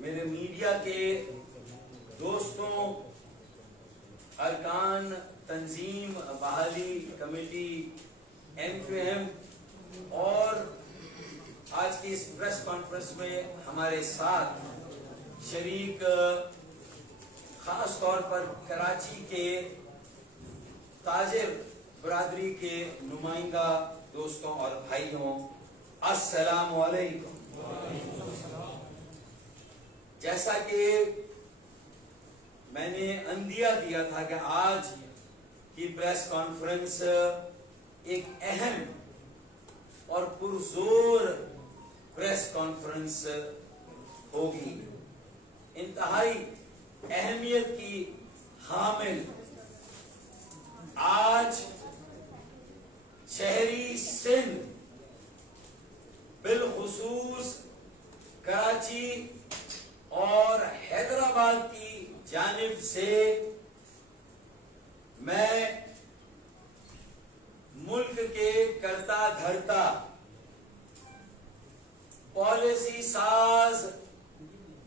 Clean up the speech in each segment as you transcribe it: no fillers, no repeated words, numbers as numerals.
میرے میڈیا کے دوستوں، ارکان تنظیم بحالی کمیٹی MQM اور آج کی اس پریس کانفرنس میں ہمارے ساتھ شریک خاص طور پر کراچی کے تاجر برادری کے نمائندہ دوستوں اور بھائیوں، السلام علیکم۔ جیسا کہ میں نے عندیہ دیا تھا کہ آج کی پریس کانفرنس ایک اہم اور پرزور پریس کانفرنس ہوگی، انتہائی اہمیت کی حامل۔ آج شہری سندھ بالخصوص کراچی اور حیدرآباد کی جانب سے میں ملک کے کرتا دھرتا پالیسی ساز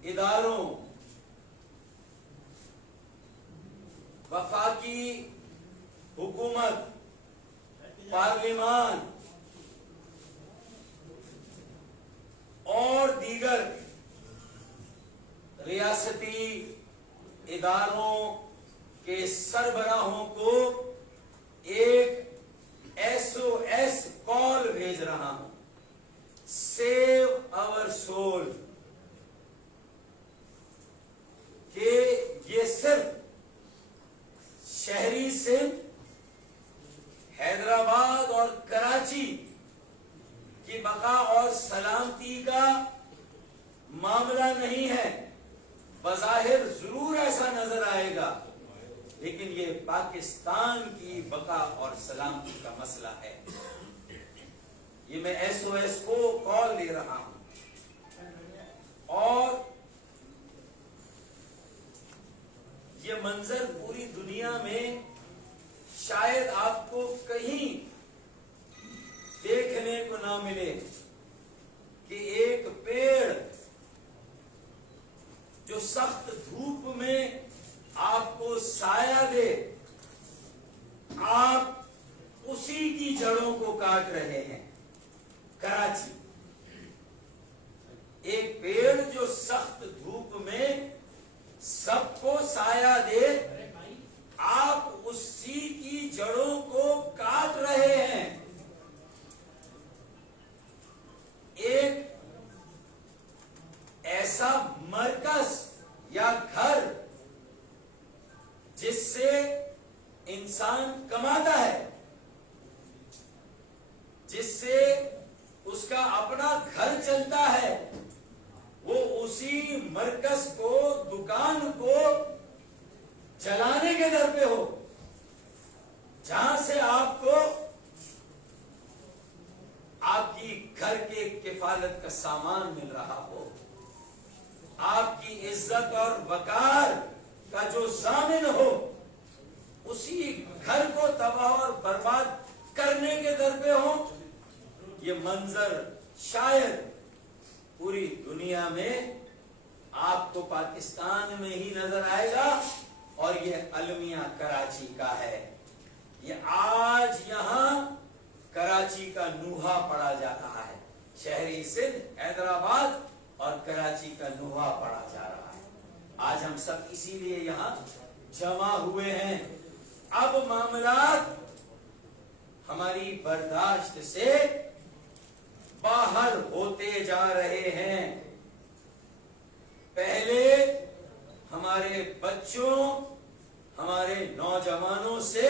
اداروں، وفاقی حکومت، پارلیمان اور دیگر ریاستی اداروں کے سربراہوں کو ایک SOS کال بھیج رہا ہوں، سیو آور سول، کہ یہ صرف شہری سندھ، حیدرآباد اور کراچی کی بقا اور سلامتی کا معاملہ نہیں ہے۔ بظاہر ضرور ایسا نظر آئے گا، لیکن یہ پاکستان کی بقا اور سلامتی کا مسئلہ ہے۔ یہ میں SOS کو کال دے رہا ہوں، اور یہ منظر پوری دنیا میں شاید آپ کو کہیں دیکھنے کو نہ ملے کہ ایک پیڑ جو سخت دھوپ میں آپ کو سایہ دے، آپ اسی کی جڑوں کو کاٹ رہے ہیں۔ کراچی ایک پیڑ جو سخت دھوپ میں سب کو سایہ دے، آپ اسی کی جڑوں کو کاٹ رہے ہیں۔ ایک ایسا مرکز یا گھر جس سے انسان کماتا ہے، جس سے اس کا اپنا گھر چلتا ہے، وہ اسی مرکز کو، دکان کو چلانے کے در پہ ہو، جہاں سے آپ کو آپ کی گھر کے کفالت کا سامان مل رہا ہو، آپ کی عزت اور وقار کا جو ضامن ہو، اسی گھر کو تباہ اور برباد کرنے کے در پہ ہو۔ یہ منظر شاید پوری دنیا میں آپ کو پاکستان میں ہی نظر آئے گا، اور یہ المیہ کراچی کا ہے۔ یہ آج یہاں کراچی کا نوحہ پڑا جا رہا ہے، شہری سندھ، حیدرآباد اور کراچی کا نوحہ پڑا جا رہا ہے۔ آج ہم سب اسی لیے یہاں جمع ہوئے ہیں۔ اب معاملات ہماری برداشت سے باہر ہوتے جا رہے ہیں۔ پہلے ہمارے بچوں، ہمارے نوجوانوں سے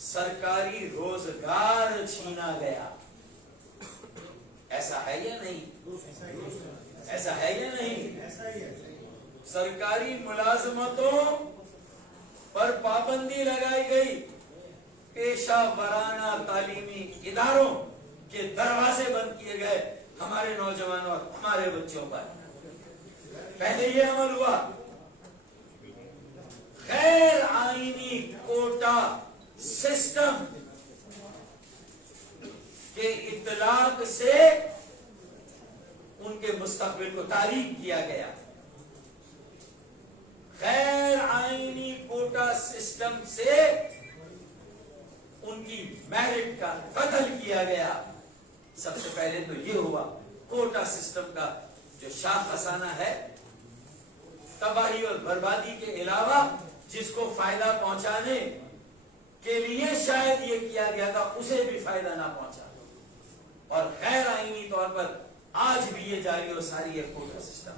سرکاری روزگار چھینا گیا۔ ایسا ہے یا نہیں؟ ایسا ہے یا نہیں؟ سرکاری ملازمتوں پر پابندی لگائی گئی، پیشہ ورانہ تعلیمی اداروں کے دروازے بند کیے گئے ہمارے نوجوانوں اور ہمارے بچوں پر۔ پہلے یہ عمل ہوا۔ غیر آئینی کوٹا سسٹم کے اطلاق سے ان کے مستقبل کو تاریک کیا گیا. غیر آئینی کوٹا سسٹم سے ان کی میرٹ کا قتل کیا گیا. سب سے پہلے تو یہ ہوا کوٹا سسٹم کا جو شاخ خسانہ ہے، تباہی اور بربادی کے علاوہ جس کو فائدہ پہنچانے کے لیے شاید یہ کیا گیا تھا، اسے بھی فائدہ نہ پہنچا. اور غیر آئینی طور پر آج بھی یہ جاری و ساری ہے کوٹا سسٹم.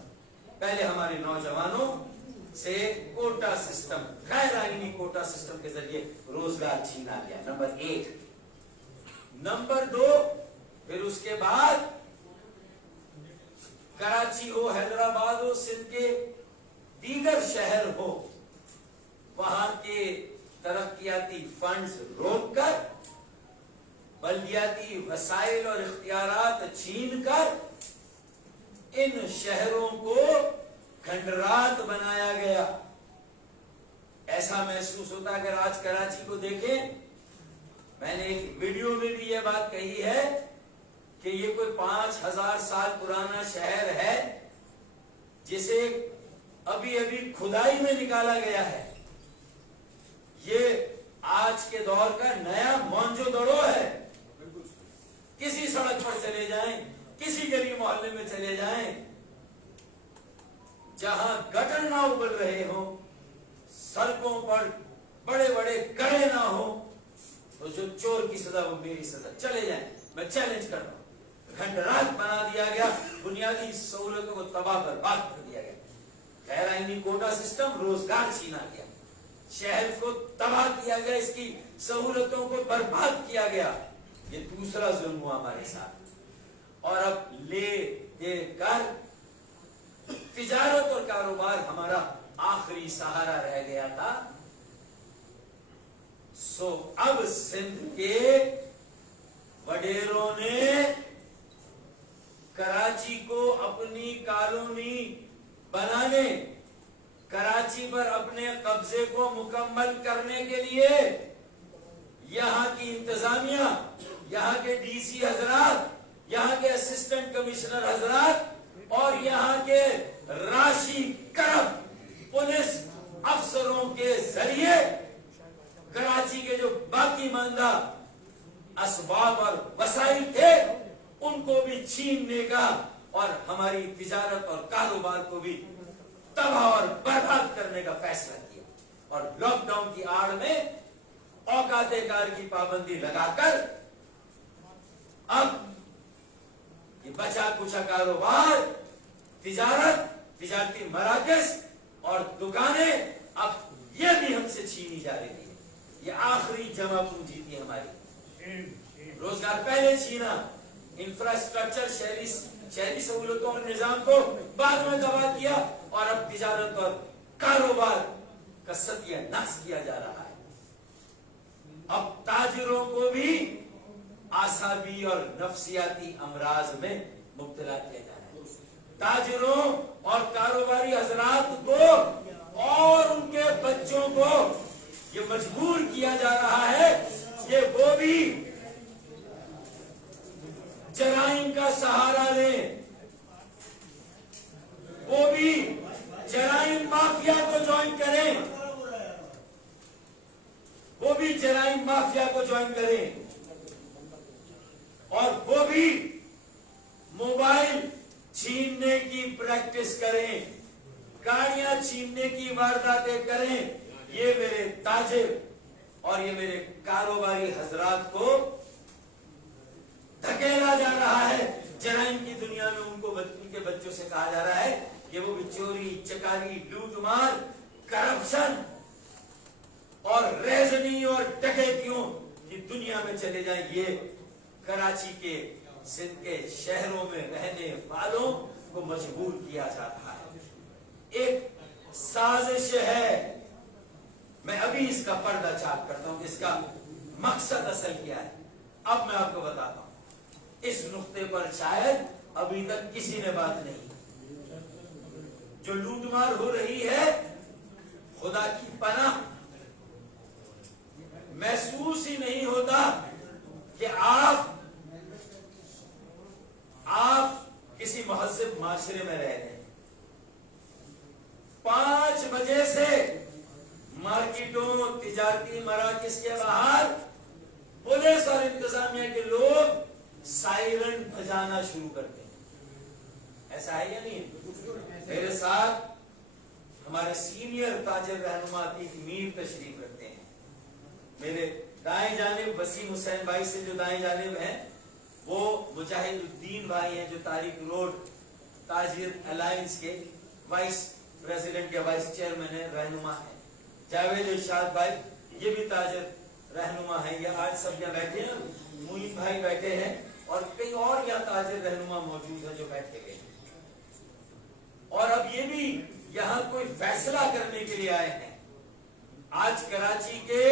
پہلے ہمارے نوجوانوں سے کوٹا سسٹم، غیر آئینی کوٹا سسٹم کے ذریعے روزگار چھینا گیا. نمبر 1. نمبر 2، پھر اس کے بعد کراچی ہو، حیدرآباد ہو، سندھ کے دیگر شہر ہو، وہاں کے ترقیاتی فنڈز روک کر، بلدیاتی وسائل اور اختیارات چھین کر ان شہروں کو کھنڈرات بنایا گیا. ایسا محسوس ہوتا ہے اگر آج کراچی کو دیکھیں. میں نے ایک ویڈیو میں بھی یہ بات کہی ہے کہ یہ کوئی 5000 سال پرانا شہر ہے جسے ابھی ابھی کھدائی میں نکالا گیا ہے. یہ آج کے دور کا نیا مونجو دڑو ہے. کسی سڑک پر چلے جائیں، کسی گلی محلے میں چلے جائیں، جہاں گٹر نہ ابل رہے ہوں، سڑکوں پر بڑے بڑے گڑھے نہ ہوں، تو جو چور کی سزا وہ میری سزا. چلے جائیں، میں چیلنج کر رہا ہوں. کھنڈرات بنا دیا گیا، بنیادی سہولتوں کو تباہ برباد کر دیا گیا. غیر آئینی کوٹا سسٹم، روزگار چھینا گیا، شہر کو تباہ کیا گیا، اس کی سہولتوں کو برباد کیا گیا. یہ دوسرا ظلم ہوا ہمارے ساتھ. اور اب لے دے کر تجارت اور کاروبار ہمارا آخری سہارا رہ گیا تھا. سو اب سندھ کے وڈیروں نے کراچی کو اپنی کالونی بنانے، کراچی پر اپنے قبضے کو مکمل کرنے کے لیے یہاں کی انتظامیہ، یہاں کے ڈی سی حضرات، یہاں کے اسسٹنٹ کمشنر حضرات اور یہاں کے راشی کرب پولیس افسروں کے ذریعے کراچی کے جو باقی ماندہ اسباب اور وسائل تھے ان کو بھی چھیننے کا اور ہماری تجارت اور کاروبار کو بھی تباہ اور برباد کرنے کا فیصلہ کیا. اور لاک ڈاؤن کی آڑ میں اوقات کار کی پابندی لگا کر اب یہ بچا کچا کاروبار، تجارت، تجارتی مراکز اور دکانیں اب یہ بھی ہم سے چھینی جا رہی ہے. یہ آخری جمع پونجی تھی ہماری. روزگار پہلے چھینا، انفراسٹرکچر، شہری سہولتوں اور نظام کو بعد میں تباہ کیا، اور اب تجارت اور کاروبار کا ستیہ ناش کیا جا رہا ہے. اب تاجروں کو بھی اعصابی اور نفسیاتی امراض میں مبتلا کیا جا رہا ہے. تاجروں اور کاروباری حضرات کو اور ان کے بچوں کو یہ مجبور کیا جا رہا ہے کہ وہ بھی جرائم کا سہارا لیں، وہ بھی جرائم مافیا کو جوائن کریں، وہ بھی جرائم مافیا کو جوائن کریں، اور وہ بھی موبائل چھیننے کی پریکٹس کریں، گاڑیاں چھیننے کی وارداتیں کریں. یہ میرے تاجر اور یہ میرے کاروباری حضرات کو دھکیلا جا رہا ہے. جرائم کی دنیا میں ان کے بچوں سے کہا جا رہا ہے کہ وہ بھی چوری، چکاری، لوٹ مار، کرپشن اور ریزنی اور ڈکیتیوں کی دنیا میں چلے جائیں. یہ کراچی کے، سندھ کے شہروں میں رہنے والوں کو مجبور کیا جا رہا ہے. ایک سازش ہے. میں ابھی اس کا پردہ چاک کرتا ہوں، اس کا مقصد اصل کیا ہے. اب میں آپ کو بتاتا ہوں. اس نقطے پر شاید ابھی تک کسی نے بات نہیں. جو لوٹ مار ہو رہی ہے، خدا کی پناہ محسوس ہی نہیں ہوتا کہ آپ کسی مہذب معاشرے میں رہ رہے ہیں. 5 بجے سے مارکیٹوں تجارتی مراکز کے باہر پولیس اور انتظامیہ کے لوگ سائرن بجانا شروع کرتے ہیں. ایسا ہے یا نہیں؟ میرے ساتھ ہمارے سینئر تاجر رہنما عتیق میر تشریف رکھتے ہیں. میرے دائیں جانب وسیم حسین بھائی سے جو دائیں جانب ہیں وہ مجاہد الدین بھائی ہیں جو تاریخ روڈ تاجر الائنس کے وائس پریزیڈنٹ کے وائس چیئرمین ہیں، رہنما ہیں. جاوید ارشاد بھائی یہ بھی تاجر رہنما ہیں. یہ آج سب یہاں بیٹھے ہیں. معین بھائی بیٹھے ہیں اور کئی اور یہاں تاجر رہنما موجود ہیں جو بیٹھے گئے. اور اب یہ بھی یہاں کوئی فیصلہ کرنے کے لیے آئے ہیں. آج کراچی کے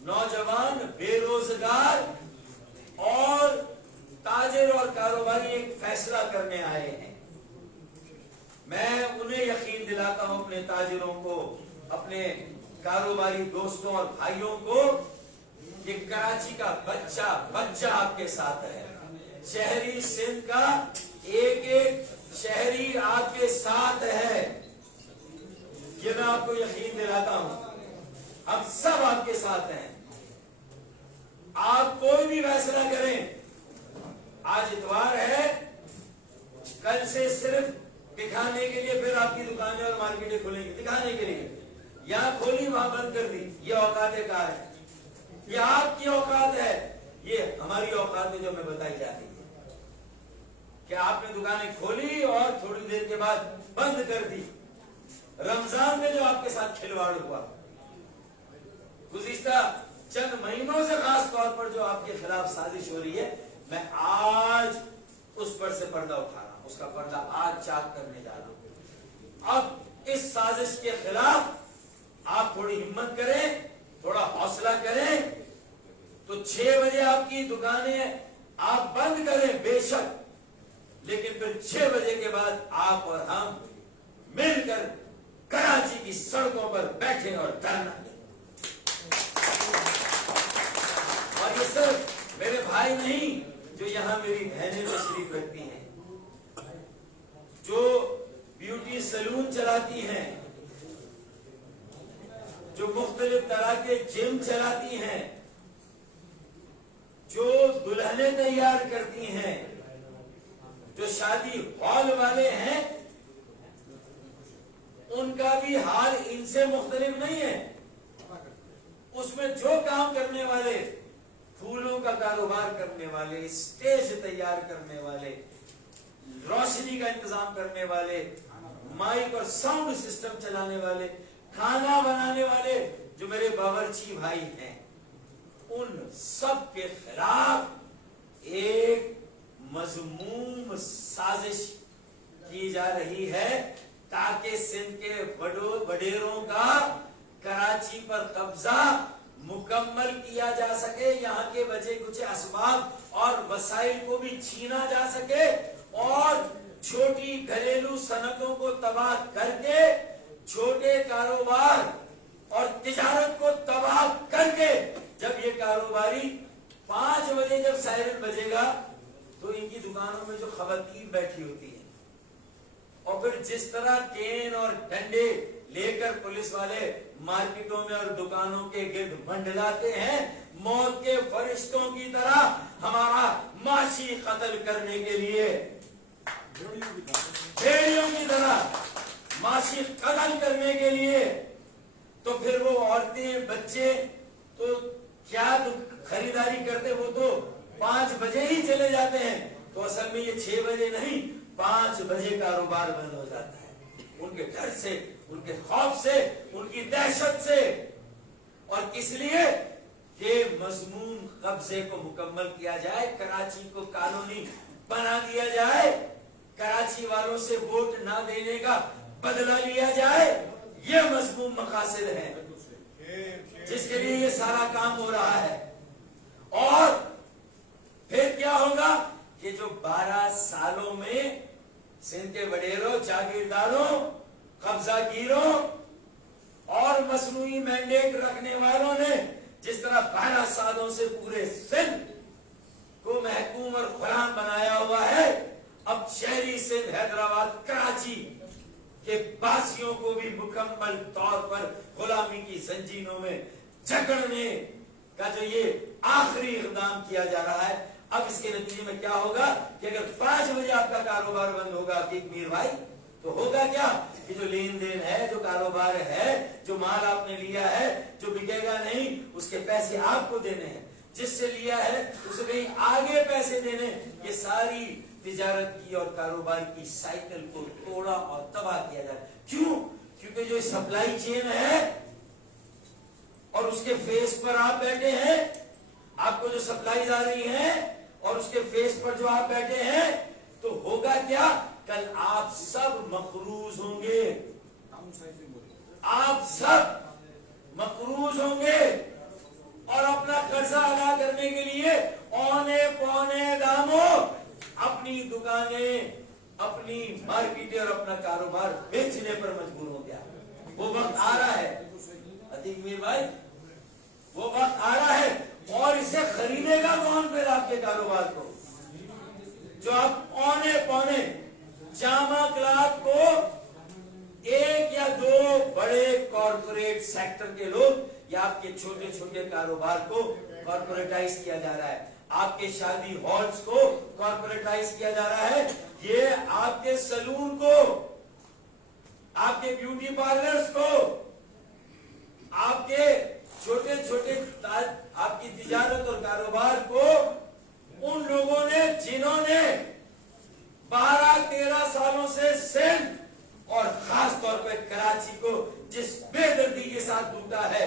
نوجوان بے روزگار اور تاجر اور کاروباری ایک فیصلہ کرنے آئے ہیں. میں انہیں یقین دلاتا ہوں، اپنے تاجروں کو، اپنے کاروباری دوستوں اور بھائیوں کو، کہ کراچی کا بچہ آپ کے ساتھ ہے. شہری سندھ کا ایک ایک شہری آپ کے ساتھ ہے. یہ میں آپ کو یقین دلاتا ہوں. ہم سب آپ کے ساتھ ہیں. آپ کوئی بھی فیصلہ کریں. آج اتوار ہے، کل سے صرف دکھانے کے لیے پھر آپ کی دکانیں اور مارکیٹیں کھلیں گی. دکھانے کے لیے یہاں کھولی وہاں بند کر دی. یہ اوقات کار ہے، یہ آپ کی اوقات ہے، یہ ہماری اوقات ہے جو ہمیں بتائی جاتی ہے کہ آپ نے دکانیں کھولی اور تھوڑی دیر کے بعد بند کر دی. رمضان میں جو آپ کے ساتھ کھلواڑ ہوا، گزشتہ چند مہینوں سے خاص طور پر جو آپ کے خلاف سازش ہو رہی ہے، میں آج اس پر سے پردہ اٹھا رہا ہوں. اس کا پردہ آج چاک کرنے جا رہا ہوں. اب اس سازش کے خلاف آپ تھوڑی ہمت کریں، تھوڑا حوصلہ کریں تو 6 بجے آپ کی دکانیں آپ بند کریں بے شک، لیکن پھر 6 بجے کے بعد آپ اور ہم مل کر کراچی کی سڑکوں پر بیٹھیں اور دھرنا دیں. اور یہ صرف میرے بھائی نہیں جو یہاں میری بہنیں تشریف رکھتی ہیں، جو بیوٹی سیلون چلاتی ہیں، جو مختلف طرح کے جم چلاتی ہیں، جو دلہنیں تیار کرتی ہیں، جو شادی ہال والے ہیں، ان کا بھی حال ان سے مختلف نہیں ہے. اس میں جو کام کرنے والے، پھولوں کا کاروبار کرنے والے، اسٹیج تیار کرنے والے، روشنی کا انتظام کرنے والے، مائک اور ساؤنڈ سسٹم چلانے والے، کھانا بنانے والے، جو میرے باورچی بھائی ہیں، ان سب کے خلاف ایک مذموم سازش کی جا رہی ہے تاکہ سندھ کے وڈیروں کا کراچی پر قبضہ مکمل کیا جا سکے، یہاں کے بچے کچھ اسباب اور وسائل کو بھی چھینا جا سکے، اور چھوٹی گھریلو صنعتوں کو تباہ کر کے چھوٹے کاروبار اور تجارت کو تباہ کر کے، جب یہ کاروباری 5 بجے جب سائرن بجے گا تو ان کی دکانوں میں جو خواتین بیٹھی ہوتی ہیں، اور پھر جس طرح کین اور ڈنڈے لے کر پولیس والے مارکیٹوں میں اور دکانوں کے گرد منڈلاتے ہیں، موت کے فرشتوں کی طرح ہمارا معاشی قتل کرنے کے لیے، بھیڑیوں کی طرح معاشی قتل کرنے کے لیے، تو پھر وہ عورتیں بچے تو کیا خریداری کرتے، وہ تو 5 بجے ہی چلے جاتے ہیں. تو اصل میں یہ 6 بجے نہیں، 5 بجے کاروبار بند ہو جاتا ہے، ان کے ڈر سے، ان کے خوف سے، ان کی دہشت سے. اور کس لیے کہ مذموم قبضے کو مکمل کیا جائے، کراچی کو کالونی بنا دیا جائے، کراچی والوں سے ووٹ نہ دینے کا بدلہ لیا جائے. یہ مذموم مقاصد ہیں جس کے لیے یہ سارا کام ہو رہا ہے. اور پھر کیا ہوگا کہ جو 12 سالوں میں سندھ کے وڈیروں، جاگیرداروں، قبضہ گیروں اور مصنوعی مینڈیٹ رکھنے والوں نے جس طرح 12 سالوں سے پورے سندھ کو محکوم اور غلام بنایا ہوا ہے، اب شہری سندھ، حیدرآباد، کراچی کے باسیوں کو بھی مکمل طور پر غلامی کی زنجیروں میں جکڑنے کا جو یہ آخری اقدام کیا جا رہا ہے، اب اس کے نتیجے میں کیا ہوگا کہ اگر 5 بجے آپ کا کاروبار بند ہوگا میر بھائی، تو ہوگا کیا کہ جو لین دین ہے، جو کاروبار ہے، جو مال آپ نے لیا ہے، جو بکے گا نہیں، اس کے پیسے آپ کو دینے ہیں، جس سے لیا ہے اسے کہیں آگے پیسے دینے، یہ ساری تجارت کی اور کاروبار کی سائیکل کو توڑا اور تباہ کیا جائے۔ کیوں؟ کیونکہ جو سپلائی چین ہے اور اس کے فیس پر آپ بیٹھے ہیں، آپ کو جو سپلائیز آ رہی ہیں اور اس کے فیس پر جو آپ بیٹھے ہیں، تو ہوگا کیا؟ کل آپ سب مقروض ہوں گے، آپ سب مقروض ہوں گے اور اپنا قرضہ ادا کرنے کے لیے اونے پونے داموں اپنی دکانیں، اپنی مارکیٹیں اور اپنا کاروبار بیچنے پر مجبور ہو گیا۔ وہ وقت آ رہا ہے عتیق میر بھائی، وہ وقت آ رہا ہے، اور اسے خریدے گا کون پھر آپ کے کاروبار کو؟ جو آپ اونے پونے جامع کلاتھ کو 1 یا 2 بڑے کارپوریٹ سیکٹر کے لوگ، یا آپ کے چھوٹے چھوٹے کاروبار کو کارپوریٹائز کیا جا رہا ہے، آپ کے شادی ہالز کو کارپوریٹائز کیا جا رہا ہے، یہ آپ کے سلون کو، آپ کے بیوٹی پارلرز کو، آپ کے چھوٹے چھوٹے آپ کی تجارت اور کاروبار کو ان لوگوں نے جنہوں نے 12-13 سالوں سے سندھ اور خاص طور پہ کراچی کو جس بے دردی کے ساتھ لوٹا ہے،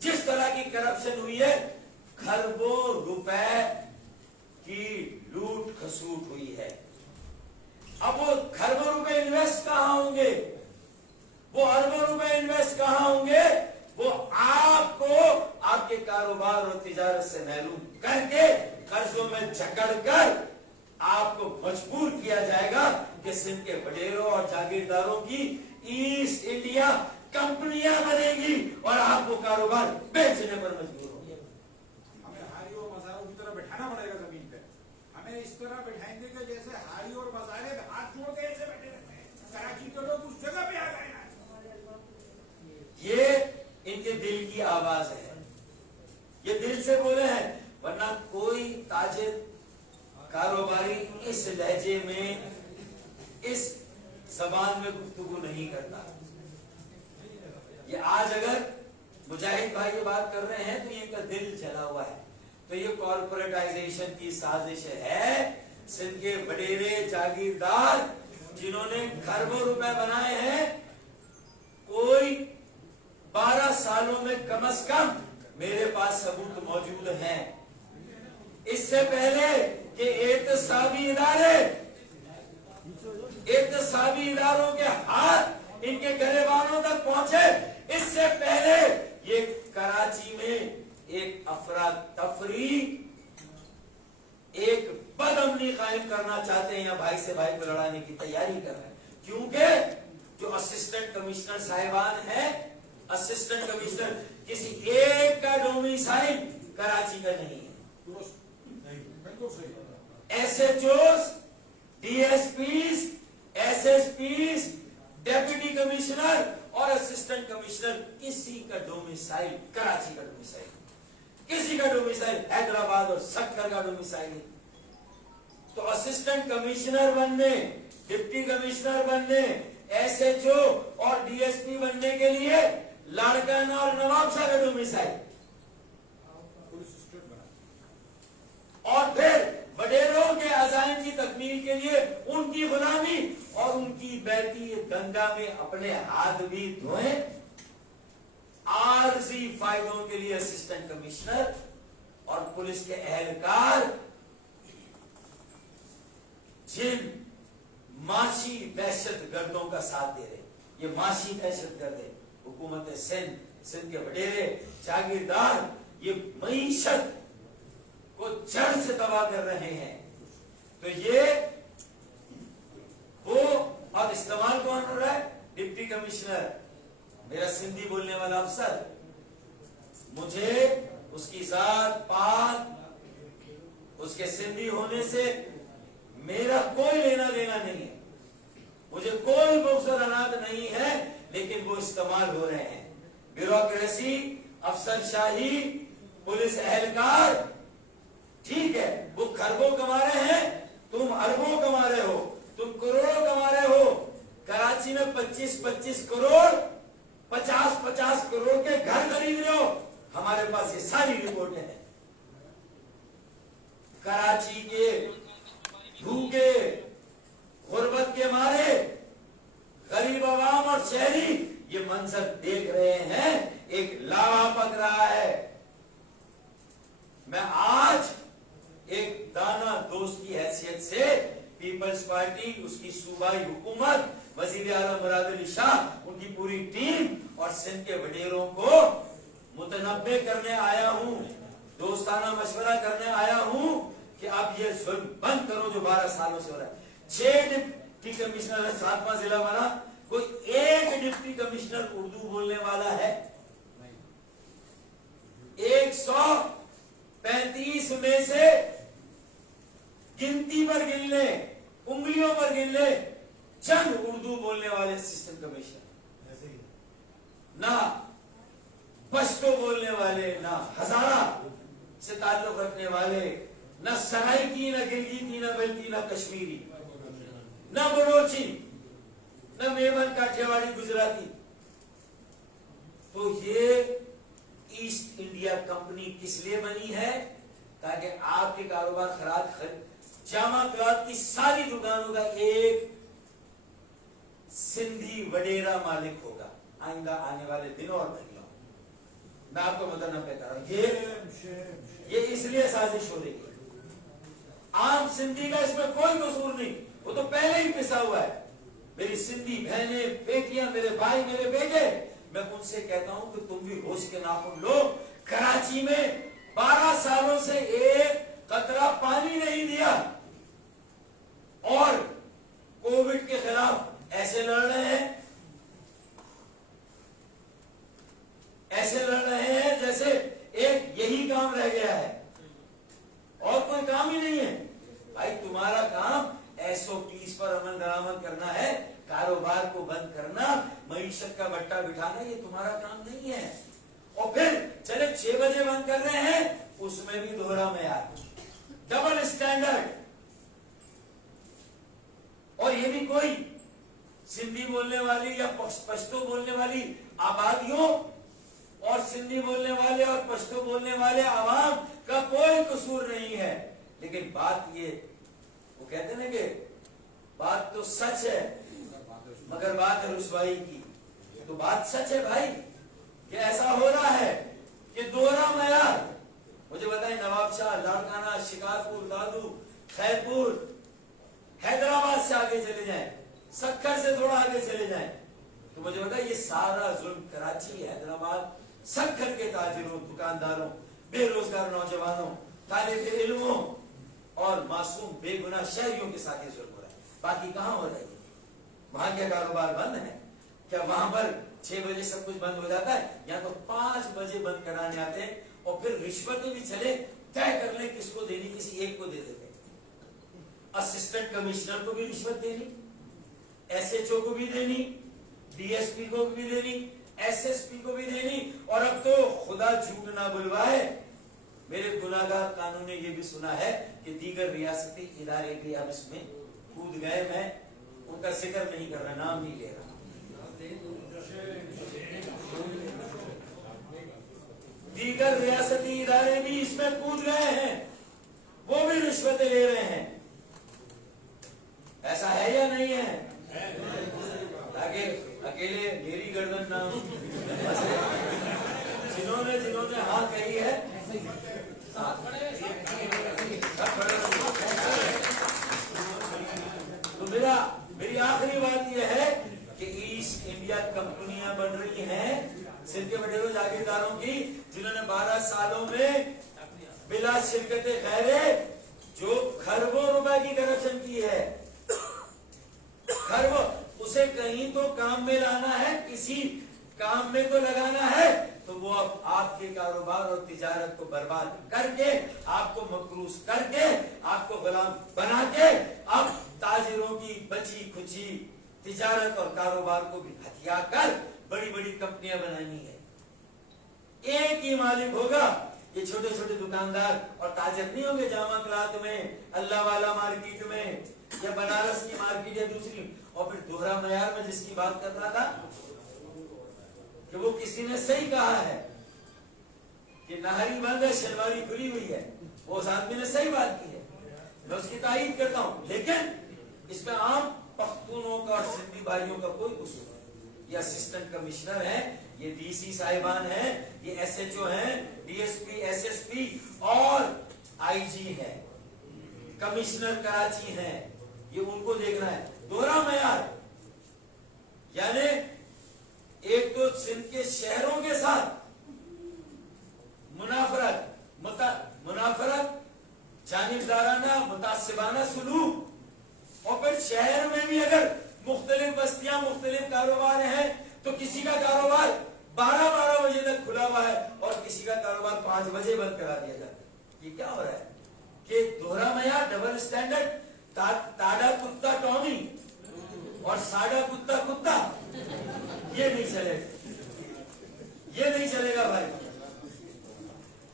جس طرح کی کرپشن ہوئی ہے، کھربوں روپے کی لوٹ کھسوٹ ہوئی ہے۔ اب وہ کھربوں روپے انویسٹ کہاں ہوں گے، وہ اربوں روپے انویسٹ کہاں ہوں گے؟ وہ آپ کو آپ کے کاروبار اور تجارت سے محروم کر کے قرضوں میں جکڑ کر آپ کو مجبور کیا جائے گا کہ سندھ کے وڈیروں اور جاگیرداروں کی ایسٹ انڈیا کمپنیاں بنے گی اور آپ کو کاروبار بیچنے پر مجبور ہوں گے۔ ہمیں ہاری اور مزاروں کی طرح بٹھانا پڑے گا زمین پہ، ہمیں اس طرح بٹھائیں گے کہ جیسے ہاری اور مزارے ہاتھ جوڑ کے ایسے بیٹھے رہتے ہیں، کراچی کے لوگ اس جگہ پہ آ گئے ہیں۔ یہ ان کے دل کی آواز ہے، یہ دل سے بولے ہیں، ورنہ کوئی تاجر کاروباری اس لہجے میں، اس زبان میں گفتگو نہیں کرتا۔ یہ آج اگر مجاہد بھائی یہ بات کر رہے ہیں تو یہ ان کا دل جلا ہوا ہے، تو یہ کارپوریٹائزیشن کی سازش ہے۔ سندھ کے وڈیرے جاگیردار جنہوں نے کھربوں روپے بنائے ہیں، کوئی 12 سالوں میں کم از کم میرے پاس ثبوت موجود ہیں، اس سے پہلے کہ احتسابی اداروں کے ہاتھ ان کے گریبانوں تک پہنچے، اس سے پہلے یہ کراچی میں ایک افراتفری، ایک بد امنی قائم کرنا چاہتے ہیں، یا بھائی سے بھائی کو لڑانے کی تیاری کر رہے ہیں، کیونکہ جو اسسٹنٹ کمشنر صاحبان ہیں، اسسٹنٹ کمشنر کسی ایک کا ڈومیسائل کراچی کا نہیں ہے۔ S H Os, D S Ps, S S Ps, deputy commissioner اور اسسٹنٹ کمشنر کسی کا ڈومیسائل کراچی کا ڈومیسائل، کسی کا ڈومیسائل حیدرآباد اور سکر کا ڈومیسائل نہیں۔ تو اسسٹنٹ کمشنر بننے، ڈپٹی کمشنر بننے، ایس ایچ او اور ڈی ایس پی بننے کے لیے لاڑکانہ اور نواب شاہ کا ڈومیسائل، اور پھر وڈیروں کے عزائم کی تکمیل کے لیے ان کی غلامی اور ان کی بیعتی گنگا میں اپنے ہاتھ بھی دھوئیں۔ عارضی فائدوں کے لیے اسسٹنٹ کمشنر اور پولیس کے اہلکار جن معاشی دہشت گردوں کا ساتھ دے رہے، یہ معاشی دہشت گرد ہے، حکومت سندھ کے وڈیرے جاگیردار یہ معیشت کو جڑ سے تباہ کر رہے ہیں، تو یہ وہ، اور استعمال کون کر رہا ہے؟ ڈپٹی کمشنر، میرا سندھی بولنے والا افسر، مجھے اس کی ذات پات، اس کے سندھی ہونے سے میرا کوئی لینا دینا نہیں ہے، مجھے کوئی بغض اور عناد نہیں ہے، لیکن وہ استعمال ہو رہے ہیں۔ بیوروکریسی، افسر شاہی، پولیس اہلکار، ٹھیک ہے، وہ کھربوں کما رہے ہیں، تم اربوں کما رہے ہو، تم کروڑوں کما رہے ہو۔ کراچی میں 25-25 کروڑ 50-50 کروڑ کے گھر خرید رہے ہو، ہمارے پاس یہ ساری رپورٹیں ہیں۔ کراچی کے بھوکے غربت کے مارے غریب عوام اور شہری یہ منظر دیکھ رہے ہیں، ایک لاوا پک رہا ہے۔ میں آج ایک دانا دوست کی حیثیت سے پیپلز پارٹی، اس کی صوبائی حکومت، وزیر اعظم مراد علی شاہ، ان کی پوری ٹیم اور سندھ کے وڈیروں کو متنبع کرنے آیا ہوں، دوستانہ مشورہ کرنے آیا ہوں کہ اب یہ ظلم بند کرو جو 12 سالوں سے ہو رہا ہے۔ 6 ڈپٹی کمشنر ہے، 7واں ضلع بنا، کوئی ایک ڈپٹی کمشنر اردو بولنے والا ہے؟ 135 میں سے گنتی پر گن لے، انگلیوں پر گن لے چند اردو بولنے والے اسسٹنٹ کمشنر، نہ پشتو بولنے والے، نہ ہزارہ سے تعلق رکھنے والے، نہ سرائکی، نہ گلگیتی، نہ بلتی، نہ کشمیری، نہ بلوچی، نہ میمن کاٹھے واڑی گجراتی۔ تو یہ ایسٹ انڈیا کمپنی کس لیے بنی ہے؟ تاکہ آپ کے کاروبار خراج جامع کلاتھ کی ساری دکانوں کا ایک سندھی وڈیرا مالک ہوگا آئندہ آنے والے دنوں اور مہینوں۔ میں آپ کو متنبع کر رہا ہوں، یہ اس لیے سازش ہو رہی ہے۔ عام سندھی کا اس میں کوئی قصور نہیں، وہ تو پہلے ہی پسا ہوا ہے۔ میری سندھی بہنیں، بیٹیاں، میرے بھائی، میرے بیٹے، میں ان سے کہتا ہوں کہ تم بھی ہوش کے ناخن لو۔ کراچی میں 12 سالوں سے ایک قطرہ پانی نہیں دیا، اور کووڈ کے خلاف ایسے لڑ رہے ہیں، ایسے لڑ رہے ہیں جیسے ایک یہی کام رہ گیا ہے اور کوئی کام ہی نہیں ہے۔ بھائی تمہارا کام SOPs پر عمل درآمد کرنا ہے، کاروبار کو بند کرنا، معیشت کا بٹا بٹھانا، یہ تمہارا کام نہیں ہے۔ اور پھر چلے 6 بجے بند کر رہے ہیں، اس میں بھی دوہرا معیار، ڈبل اسٹینڈرڈ۔ اور یہ بھی کوئی سندھی بولنے والی یا پشتو بولنے والی آبادیوں اور سندھی بولنے والے اور پشتو بولنے والے عوام کا کوئی قصور نہیں ہے۔ لیکن بات یہ، وہ کہتے ہیں کہ بات تو سچ ہے مگر بات ہے رسوائی کی۔ تو بات سچ ہے بھائی کہ ایسا ہو رہا ہے کہ دوہرا معیار۔ مجھے بتائیں، نواب شاہ، لاڑکانہ، شکارپور، دادو، خیرپور، حیدرآباد سے آگے چلے جائیں، سکھر سے تھوڑا آگے چلے جائیں، تو مجھے بتائیں یہ سارا ظلم کراچی، حیدرآباد، سکھر کے تاجروں، دکانداروں، بے روزگار نوجوانوں، طالب علموں اور معصوم بے گناہ شہریوں کے ساتھ یہ ظلم ہو رہا ہے۔ باقی کہاں ہو رہا ہے؟ وہاں کیا کاروبار بند ہے؟ کیا وہاں پر 6 بجے سب کچھ بند ہو جاتا ہے؟ یا تو 5 بجے بند کرانے آتے ہیں، اور پھر رشوتیں بھی چلے طے کر لیں کس کو دینی، کسی ایک کو دے دیتے ہیں۔ اسسٹنٹ کمشنر کو بھی رشوت دینی، SHO کو بھی دینی، DSP کو بھی دینی، SSP کو بھی دینی، اور اب تو خدا جھوٹ نہ بلوائے، میرے گناہگار قانون نے یہ بھی سنا ہے کہ دیگر ریاستی ادارے بھی اب اس میں کود گئے۔ میں ان کا ذکر نہیں کر رہا، نام نہیں لے رہا۔ دیگر ریاستی ادارے بھی اس میں کود گئے ہیں، وہ بھی رشوتیں لے رہے ہیں۔ ایسا ہے یا نہیں ہے؟ تاکہ اکیلے میری گردن نہ ہو، جنہوں نے ہاں کہی ہے، تو میری آخری بات یہ ہے کہ ایسٹ انڈیا کمپنیاں بن رہی ہیں سندھ کے وڈیروں جاگیرداروں کی، جنہوں نے 12 سالوں میں بلا شرکت خیرے جو کھربوں روپے کی کرپشن کی ہے، اسے کہیں تو کام میں لانا ہے، کسی کام میں تو لگانا ہے، تو وہ اب آپ کے کاروبار اور تجارت کو برباد کر کے، آپ کو مقروض کر کے، آپ کو غلام بنا کے، اب تاجروں کی بچی کھچی تجارت اور کاروبار کو بھی ہتھیا کر بڑی بڑی کمپنیاں بنانی ہے۔ ایک ہی مالک ہوگا، یہ چھوٹے چھوٹے دکاندار اور تاجر نہیں ہوں گے جامع کلاتھ میں، اللہ والا مارکیٹ میں، یا بنارس کی مارکیٹ یا دوسری۔ اور پھر دوہرا معیار میں جس کی بات کر رہا تھا کہ وہ کسی نے صحیح کہا ہے کہ نہاری بند ہے شلواری کھلی ہوئی ہے، وہ اس آدمی نے صحیح بات کی ہے، میں اس کی تائید کرتا ہوں، لیکن اس میں عام پختونوں کا اور سندھی بھائیوں کا کوئی قصور نہیں۔ یہ اسسٹنٹ کمشنر ہیں، یہ ڈی سی صاحبان ہیں، یہ ایس ایچ او ہیں، D S P, S S P اور آئی جی ہے، کمشنر کراچی ہیں، یہ ان کو دیکھنا ہے۔ دوہرا معیار یعنی ایک تو سندھ کے شہروں کے ساتھ منافرت، جانبدارانہ متعصبانہ سلوک، اور پھر شہر میں بھی اگر مختلف بستیاں مختلف کاروبار ہیں تو کسی کا کاروبار 12 بجے تک کھلا ہوا ہے اور کسی کا کاروبار 5 بجے بند کرا دیا جاتا ہے۔ یہ کیا ہو رہا ہے کہ دوہرا معیار، ڈبل اسٹینڈرڈ، تاڑا کتا ٹامی اور ساڑا کتا کتا، یہ نہیں چلے گا، یہ نہیں چلے گا بھائی،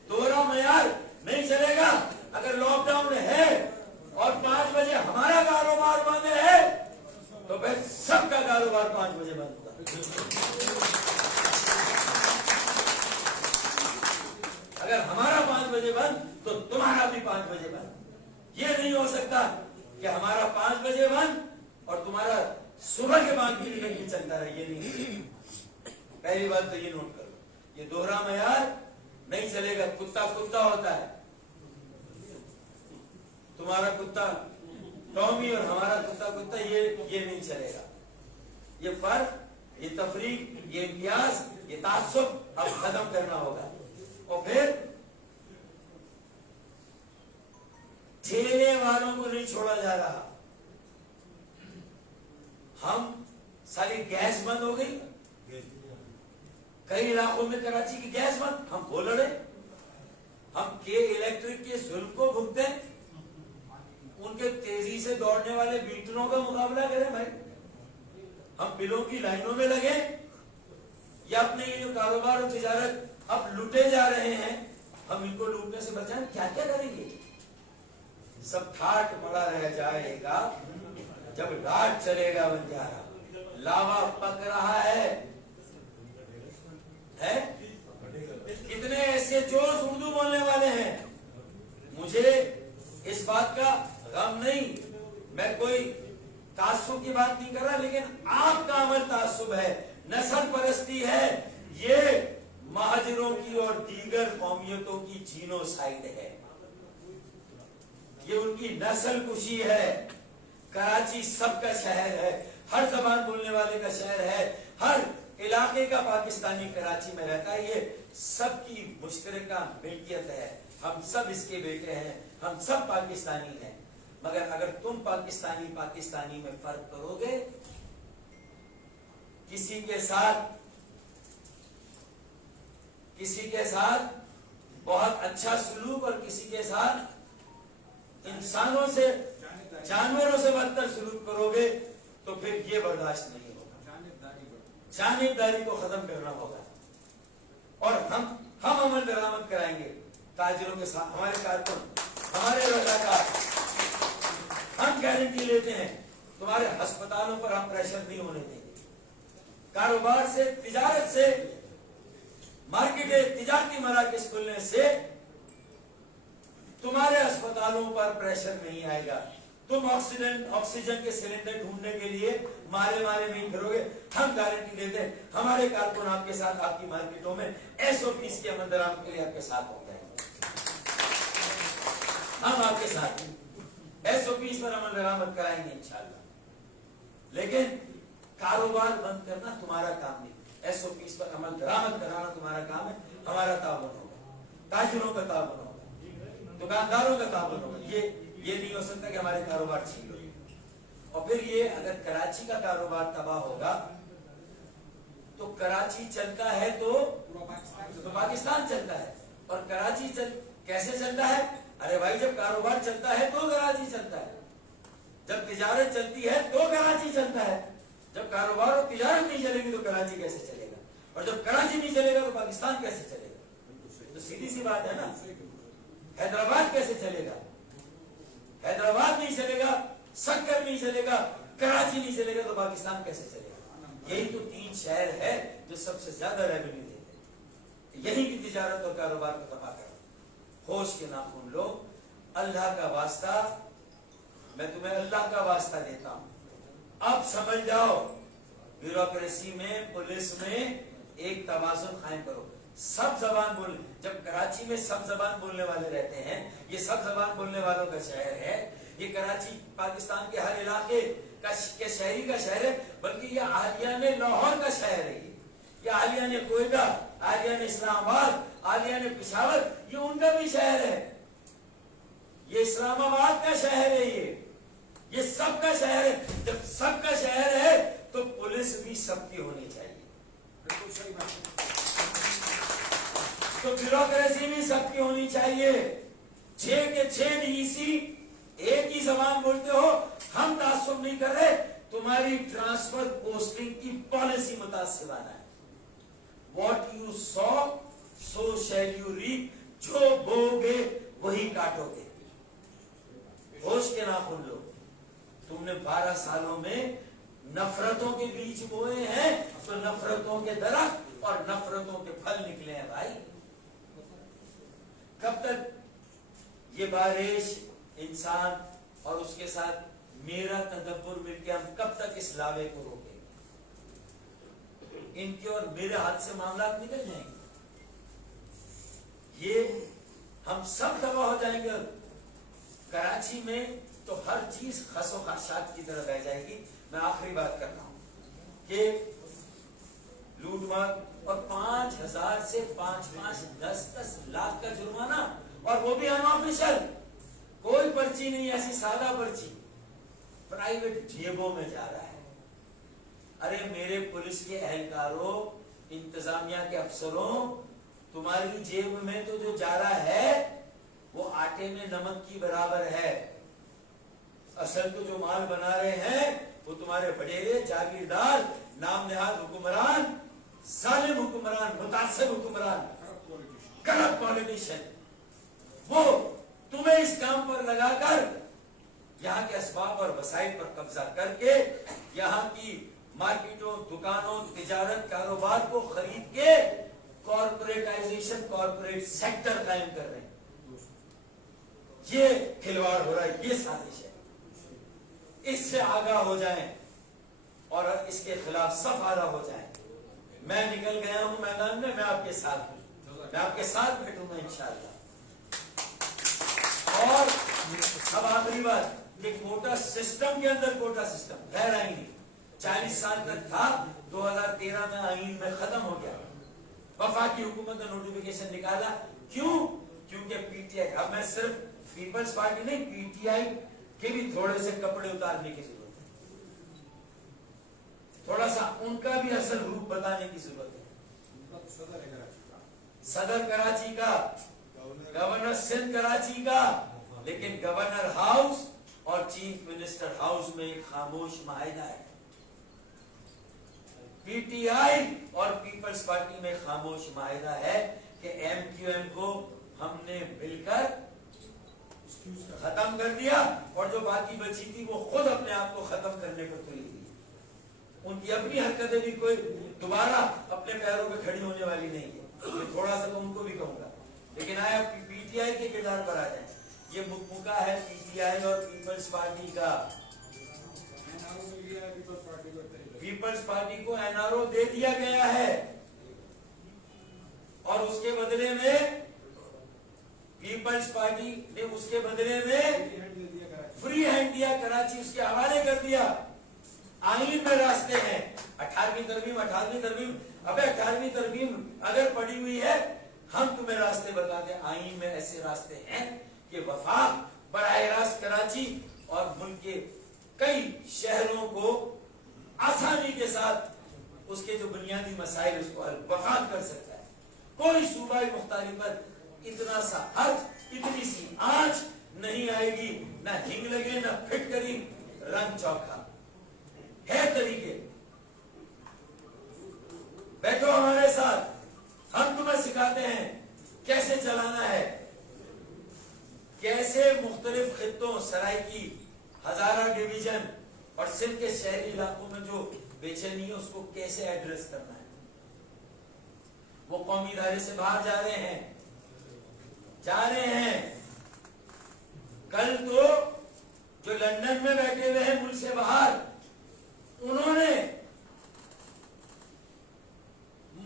دوہرا معیار نہیں چلے گا۔ اگر لاک ڈاؤن ہے اور 5 بجے ہمارا کاروبار بند ہے تو پھر سب کا کاروبار 5 بجے بند ہوگا۔ اگر ہمارا 5 بجے بند تو تمہارا بھی 5 بجے بند۔ یہ نہیں ہو سکتا کہ ہمارا 5 بجے بند اور تمہارا صبح کے 5 بجے تک بھی چلتا رہے، یہ نہیں۔ پہلی بات تو یہ نوٹ کرو، یہ دوہرا معیار نہیں چلے گا۔ کتا کتا ہوتا ہے، تمہارا کتا ٹامی اور ہمارا کتا کتا، یہ نہیں چلے گا۔ یہ فرق، یہ تفریق، یہ امتیاز، یہ تعصب اب ختم کرنا ہوگا۔ اور پھر ٹھیلے والوں کو نہیں چھوڑا جا رہا۔ ہم ساری گیس بند ہو گئی، کئی علاقوں میں کراچی کی گیس بند، ہم بول رہے ہم کے الیکٹرک کے ظلم کو بھگتے، ان کے تیزی سے دوڑنے والے میٹروں کا مقابلہ کریں بھائی، ہم بلوں کی لائنوں میں لگے، یا اپنے یہ جو کاروبار اور تجارت اب لوٹے جا رہے ہیں ہم ان کو لوٹنے سے بچائیں، کیا کیا کریں گے؟ سب ٹھاٹ پڑا رہ جائے گا جب ڈاٹ چلے گا بنجارا، لاوا پک رہا ہے۔ کتنے ایسے جوش اردو بولنے والے ہیں، مجھے اس بات کا غم نہیں، میں کوئی تعصب کی بات نہیں کر رہا، لیکن آپ کا عمل تعصب ہے، نسل پرستی ہے، یہ مہاجروں کی اور دیگر قومیتوں کی جینوسائیڈ ہے، یہ ان کی نسل کشی ہے۔ کراچی سب کا شہر ہے، ہر زبان بولنے والے کا شہر ہے، ہر علاقے کا پاکستانی کراچی میں رہتا ہے، یہ سب کی مشترکہ ملکیت ہے، ہم سب اس کے بیٹے ہیں، ہم سب پاکستانی ہیں۔ مگر اگر تم پاکستانی میں فرق کرو گے، کسی کے ساتھ بہت اچھا سلوک اور کسی کے ساتھ انسانوں سے، جانوروں سے بدتر سلوک کرو گے تو پھر یہ برداشت نہیں ہوگا۔ جانبداری کو ختم کرنا ہوگا، اور ہم عمل درآمد کرائیں گے تاجروں کے ساتھ، ہمارے کارکن، ہمارے رضاکار، ہم گارنٹی لیتے ہیں تمہارے ہسپتالوں پر ہم پریشر نہیں ہونے دیں گے، کاروبار سے، تجارت سے، مارکیٹیں، تجارتی مراکز کھلنے سے تمہارے اسپتالوں پر پریشر نہیں آئے گا۔ تم آکسیجن کے سلنڈر ڈھونڈنے کے لیے مارے نہیں پھرو گے، ہم گارنٹی دیتے ہیں ہمارے کارکن آپ کے ساتھ، آپ کی مارکیٹوں میں ایس او پیز کے عمل درآمد کے لیے آپ کے ساتھ ہو جائیں گے، ہم آپ کے ساتھ ایس او پیز پر عمل درآمد کرائیں گے انشاءاللہ۔ لیکن کاروبار بند کرنا تمہارا کام نہیں، ایس او پیز پر عمل درآمد کرانا تمہارا کام ہے، ہمارا تعاون ہوگا، تاجروں کا تعاون ہوگا، دکانداروں کا تعاون ہوگا۔ یہ نہیں ہو سکتا کہ ہمارے کاروبار چھین لو۔ اور پھر یہ اگر کراچی کا کاروبار تباہ ہوگا تو تو کراچی چلتا ہے تو پورا پاکستان تو پاکستان چلتا ہے. اور کراچی کیسے چلتا ہے؟ ارے بھائی جب کاروبار چلتا ہے تو کراچی چلتا ہے، جب تجارت چلتی ہے تو کراچی چلتا ہے. جب کاروبار اور تجارت نہیں چلے گی تو کراچی کیسے چلے گا؟ اور جب کراچی نہیں چلے گا تو پاکستان کیسے چلے گا؟ تو سیدھی سی بات ہے نا. حیدرآباد کیسے چلے گا؟ حیدرآباد نہیں چلے گا، سکر نہیں چلے گا، کراچی نہیں چلے گا تو پاکستان کیسے چلے گا؟ یہی تو 3 شہر ہے جو سب سے زیادہ ریونیو دیتے ہیں. یہی کی تجارت اور کاروبار کو تباہ کرو. ہوش کے ناخن لو. اللہ کا واسطہ، میں تمہیں اللہ کا واسطہ دیتا ہوں، اب سمجھ جاؤ بیوروکریسی میں، پولیس میں ایک توازن قائم کرو. سب زبان بول، جب کراچی میں سب زبان بولنے والے رہتے ہیں، یہ سب زبان بولنے والوں کا شہر ہے، یہ کراچی پاکستان کے ہر علاقے کے شہری کا شہر ہے، بلکہ یہ عالیہ نے لاہور کا شہر ہے، یہ عالیہ نے کوئٹہ، عالیہ نے اسلام آباد، عالیہ نے پشاور، یہ ان کا بھی شہر ہے. یہ اسلام آباد کا شہر ہے، یہ سب کا شہر ہے. جب سب کا شہر ہے تو پولیس بھی سب کی ہونی چاہیے، بالکل صحیح بات ہے. تو بیوروکریسی بھی سب کی ہونی چاہیے. 6 کے 6 ڈی سی ایک ہی زبان بولتے ہو. ہم تعصب نہیں کر رہے، تمہاری ٹرانسفر پوسٹنگ کی پالیسی متعصبانہ ہے. What you sow so shall you reap, جو بو گے وہی کاٹو گے. ہوش کے ناخن لو. تم نے 12 سالوں میں نفرتوں کے بیج بوئے ہیں تو نفرتوں کے درخت اور نفرتوں کے پھل نکلے ہیں بھائی. کب تک یہ بارش انسان اور اس کے ساتھ میرا تدبر مل کے ہم کب تک اس لاوے کو روکیں؟ ان کے اور میرے ہاتھ سے معاملات نکل جائیں گے، یہ ہم سب تباہ ہو جائیں گے. کراچی میں تو ہر چیز خس و خدشات کی طرح رہ جائے گی. میں آخری بات کر رہا ہوں کہ لوٹ مار اور 5,000 سے 10 لاکھ کا جرمانہ، اور وہ بھی ان آفیشل، کوئی پرچی نہیں، ایسی سادہ پرچی پرائیویٹ جیبوں میں جا رہا ہے. ارے میرے پولیس کے اہلکاروں، انتظامیہ کے افسروں، تمہاری جیب میں تو جو جا رہا ہے وہ آٹے میں نمک کی برابر ہے. اصل تو جو مال بنا رہے ہیں وہ تمہارے وڈیرے، جاگیردار، نام نہاد حکمران، ظالم حکمران، متعصب حکمران، کرپٹ پالیٹیشن. وہ تمہیں اس کام پر لگا کر یہاں کے اسباب اور وسائل پر قبضہ کر کے یہاں کی مارکیٹوں، دکانوں، تجارت، کاروبار کو خرید کے کارپوریٹائزیشن، کارپوریٹ سیکٹر قائم کر رہے ہیں. یہ کھلواڑ ہو رہا ہے، یہ سازش ہے. اس سے آگاہ ہو جائیں اور اس کے خلاف صف آرا ہو جائیں. میں نکل گیا ہوں میدان میں، میں آپ کے ساتھ ہوں، میں آپ کے ساتھ بیٹھوں گا انشاءاللہ. اور اب آخری بات، یہ کوٹا سسٹم کے اندر، کوٹا سسٹم غیر آئینی 40 سال تک تھا، 2013 میں آئین میں ختم ہو گیا. وفاقی حکومت نے نوٹیفیکیشن نکالا. کیوں؟ کیونکہ پی ٹی آئی، اب میں صرف پیپلز پارٹی نہیں، پی ٹی آئی کے بھی تھوڑے سے کپڑے اتارنے کی ضرورت ہے، تھوڑا سا ان کا بھی اصل روپ بتانے کی ضرورت ہے. صدر کراچی کا، گورنر سندھ کراچی کا، لیکن گورنر ہاؤس اور چیف منسٹر ہاؤس میں ایک خاموش معاہدہ ہے. پی ٹی آئی اور پیپلز پارٹی میں خاموش معاہدہ ہے کہ ایم کیو ایم کو ہم نے مل کر ختم کر دیا، اور جو باقی بچی تھی وہ خود اپنے آپ کو ختم کرنے پر تلی تھی. ان کی اپنی حرکتیں بھی کوئی دوبارہ اپنے پیروں پہ کھڑی ہونے والی نہیں ہے. یہ تھوڑا سا تو ان کو بھی کہوں گا. لیکن آیا پی ٹی آئی کے کردار پر آ جائیں. یہ مکمکا ہے پی ٹی آئی اور پیپلز پارٹی کا. پیپلز پارٹی کو این آر او دے دیا گیا ہے، اور اس کے بدلے میں پیپلز پارٹی نے اس کے بدلے میں فری ہینڈ دیا، کراچی اس کے حوالے کر دیا. آئین میں راستے ہیں، 18ویں ترمیم. ابے 18ویں ترمیم اگر پڑی ہوئی ہے، ہم تمہیں راستے بتا دیں. آئین میں ایسے راستے ہیں کہ وفاق براہ راست کراچی اور ملک کے کئی شہروں کو آسانی کے ساتھ اس کے جو بنیادی مسائل اس کو بحال کر سکتا ہے. کوئی صوبائی مختاری پر اتنا سا حج، اتنی سی آنچ نہیں آئے گی، نہ ہنگ لگے نہ پھٹ کری رنگ چوکھا ہے. طریقے بیٹھو ہمارے ساتھ، ہم تمہیں سکھاتے ہیں کیسے چلانا ہے، کیسے مختلف خطوں، سرائکی، ہزارہ ڈویژن اور سندھ کے شہری علاقوں میں جو بے چینی ہے اس کو کیسے ایڈریس کرنا ہے. وہ قومی دائرے سے باہر جا رہے ہیں. کل تو جو لندن میں بیٹھے ہوئے ہیں ملک سے باہر، انہوں نے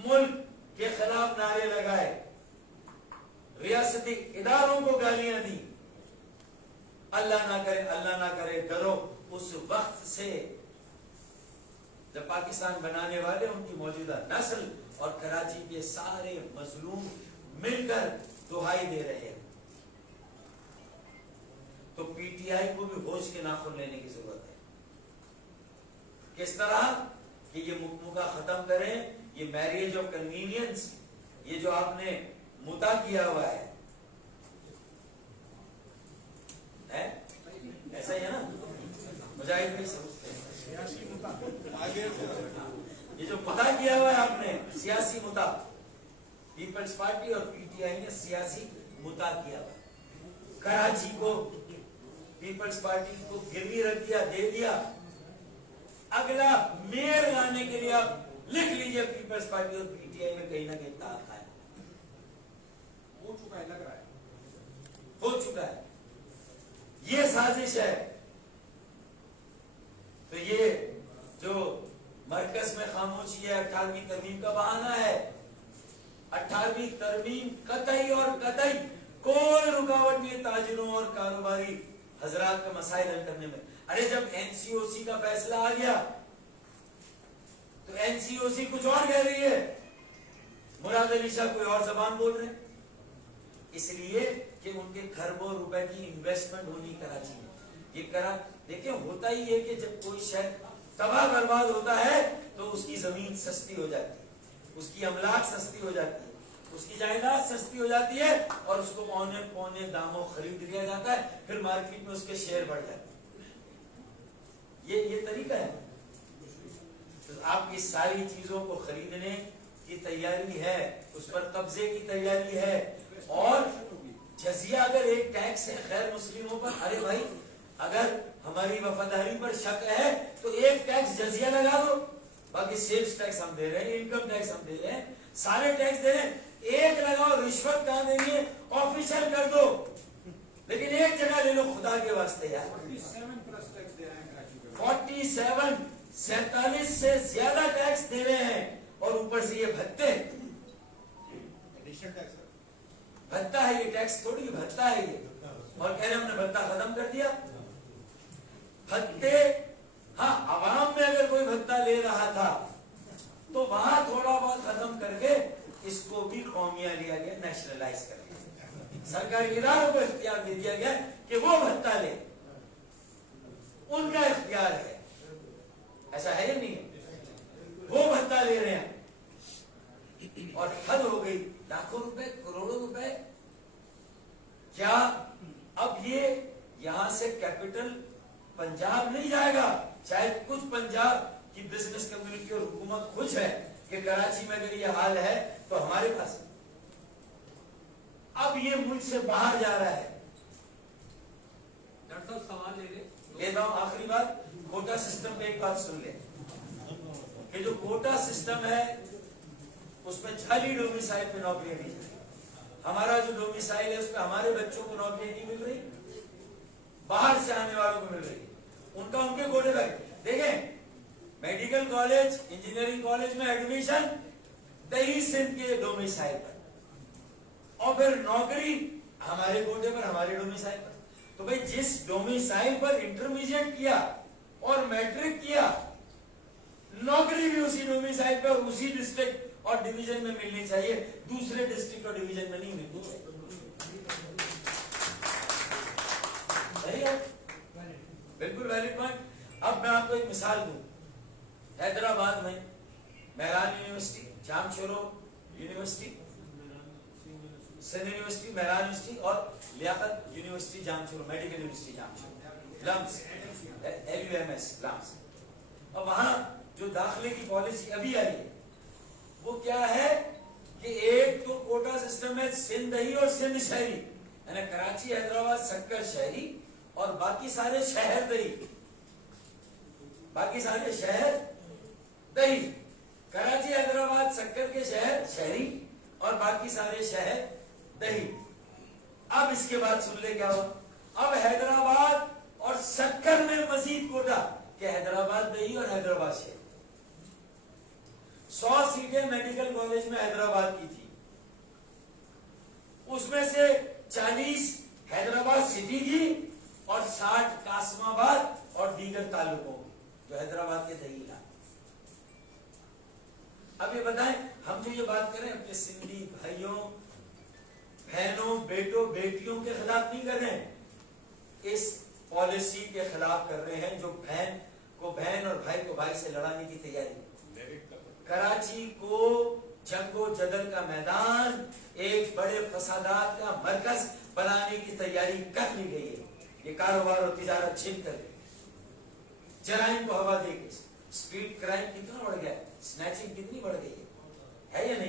ملک کے خلاف نعرے لگائے، ریاستی اداروں کو گالیاں دی. اللہ نہ کرے ڈرو. اس وقت سے جب پاکستان بنانے والے، ان کی موجودہ نسل اور کراچی کے سارے مظلوم مل کر دہائی دے رہے ہیں. تو پی ٹی آئی کو بھی ہوش کے ناخن لینے کی ضرورت ہے. کس طرح کہ یہ مکمکہ ختم کریں، یہ میریج آف کنوینئنس، یہ جو آپ نے متا کیا ہوا ہے ایسا ہی ہے نا، مجاہد بھی سمجھتے ہیں. یہ جو متا کیا ہوا ہے آپ نے، سیاسی متا، پیپلز پارٹی اور پی ٹی آئی نے سیاسی متا کیا ہوا. کراچی کو پیپلز پارٹی کو گروی رکھ دیا، دے دیا. اگلا میئر لانے کے لیے آپ لکھ لیجئے پیپلز پارٹی اور پی ٹی آئی میں کہیں نہ کہیں تعلق ہے. ہو چکا ہے، لگ رہا ہے ہو چکا ہے. یہ سازش ہے. تو یہ جو مرکز میں خاموشی ہے، 18ویں ترمیم کا بہانہ ہے. 18ویں ترمیم قطعی اور قطعی کوئی رکاوٹ نہیں تاجروں اور کاروباری حضرات کا مسائل حل کرنے میں. ارے جب این سی او سی کا فیصلہ آ گیا تو این سی او سی کچھ اور کہہ رہی ہے، مراد علی شاہ کوئی اور زبان بول رہے ہیں. اس لیے کہ ان کے کھربوں روپے کی انویسٹمنٹ ہونی کراچی میں. یہ دیکھیں ہوتا ہی ہے کہ جب کوئی شہر تباہ برباد ہوتا ہے تو اس کی زمین سستی ہو جاتی ہے، اس کی املاک سستی ہو جاتی ہے، اس کی جائیداد سستی ہو جاتی ہے اور اس کو پونے داموں خرید لیا جاتا ہے. پھر مارکیٹ میں اس کے شیئر بڑھ جاتے ہیں. یہ طریقہ ہے. آپ کی ساری چیزوں کو خریدنے کی تیاری ہے، اس پر قبضے کی تیاری ہے. اور جزیہ اگر ایک ٹیکس ہے غیر مسلموں پر، ارے بھائی اگر ہماری وفاداری پر شک ہے تو ایک ٹیکس جزیہ لگا دو. باقی سیلز ٹیکس ہم دے رہے ہیں، انکم ٹیکس ہم دے رہے ہیں، سارے ٹیکس دے رہے ہیں. ایک لگاؤ، رشوت کہاں دیں گے، آفیشل کر دو، لیکن ایک جگہ لے لو خدا کے واسطے یار. 47 سے زیادہ ٹیکس دے رہے ہیں اور اوپر سے یہ بھتے. بھتا ہے یہ، ٹیکس تھوڑی بھتا ہے یہ. اور کہہ رہے ہم نے بھتا ختم کر دیا. بھتے، ہاں عوام میں اگر کوئی بھتا لے رہا تھا تو وہاں تھوڑا بہت ختم کر کے اس کو بھی قومیہ لیا گیا، نیشنلائز کر دیا. سرکاری اداروں کو اختیار دے دیا گیا کہ وہ بھتا لے، ان کا اختیار ہے. ایسا ہے یا نہیں ہے؟ وہ بھتا لے رہے ہیں اور حد ہو گئی. لاکھوں روپے، کروڑوں روپے. کیا اب یہ یہاں سے کیپٹل پنجاب نہیں جائے گا؟ چاہے کچھ پنجاب کی بزنس کمیونٹی اور حکومت خوش ہے کہ کراچی میں اگر یہ حال ہے تو ہمارے پاس اب یہ ملک سے باہر جا رہا ہے. ڈاکٹر صاحب سوال لیتا ہوں آخری بات. کوٹا سسٹم پہ ایک بات سن لیں کہ جو کوٹا سسٹم ہے اس میں جعلی ڈومیسائل پہ نوکریاں دی جائیں. ہمارا جو ڈومیسائل ہے اس پہ ہمارے بچوں کو نوکریاں نہیں مل رہی، باہر سے آنے والوں کو مل رہی. ان کا ان کے کوٹے پہ دیکھیں، میڈیکل کالج، انجینئرنگ کالج میں ایڈمیشن دہی سندھ کے ڈومیسائل پر، اور پھر نوکری ہمارے کوٹے پر، ہمارے ڈومیسائل پر. تو بھئی جس ڈومیسائل پر انٹرمیڈیٹ کیا اور میٹرک کیا، نوکری بھی اسی ڈومیسائل پر اور اسی ڈسٹرکٹ اور ڈویژن میں ملنی چاہیے، دوسرے ڈسٹرکٹ اور ڈویژن میں نہیں ملنی چاہیے. صحیح ہے، بالکل ویلڈ پوائنٹ. اب میں آپ کو ایک مثال دوں. حیدرآباد میں مہران یونیورسٹی، جام Shoro university, Sindh university, Mehran university اور لیاقت یونیورسٹی جام شورو، میڈیکل یونیورسٹی جام شورو، لمس LUMS لمس. اور وہاں جو داخلے کی پالیسی ابھی آئی ہے وہ کیا ہے کہ ایک تو کوٹا سسٹم ہے سندھ دہی اور سندھ شہری، یعنی کراچی حیدرآباد سکر شہری اور باقی سارے شہر دہی، باقی سارے شہر دہی، کراچی حیدرآباد سکر کے شہر شہری اور باقی سارے شہر دہی. اب اس کے بعد سن لے کیا ہو، اب حیدرآباد اور سکر میں مزید کوٹا کہ حیدرآباد دہی اور حیدرآباد شہر. 100 سیٹیں میڈیکل کالج میں حیدرآباد کی تھی، اس میں سے 40 حیدرآباد سٹی کی اور 60 قاسم آباد اور دیگر تعلقوں کی جو حیدرآباد کے دہی علاقے. اب یہ بتائیں ہم جو یہ بات کریں اپنے سندھی بھائیوں بہنوں بیٹوں بیٹیوں کے خلاف نہیں کر رہے ہیں، اس پالیسی کے خلاف کر رہے ہیں جو بہن کو بہن اور بھائی کو بھائی سے لڑانے کی تیاری. کراچی کو جنگ و جدل کا میدان، ایک بڑے فسادات کا مرکز بنانے کی تیاری کر لی گئی ہے. یہ کاروبار اور تجارت چھن کر جرائم کو ہوا دے کے اسٹریٹ کرائم کتنا بڑھ گیا ہے، سنیچنگ کتنی بڑھ گئی ہے یا نہیں؟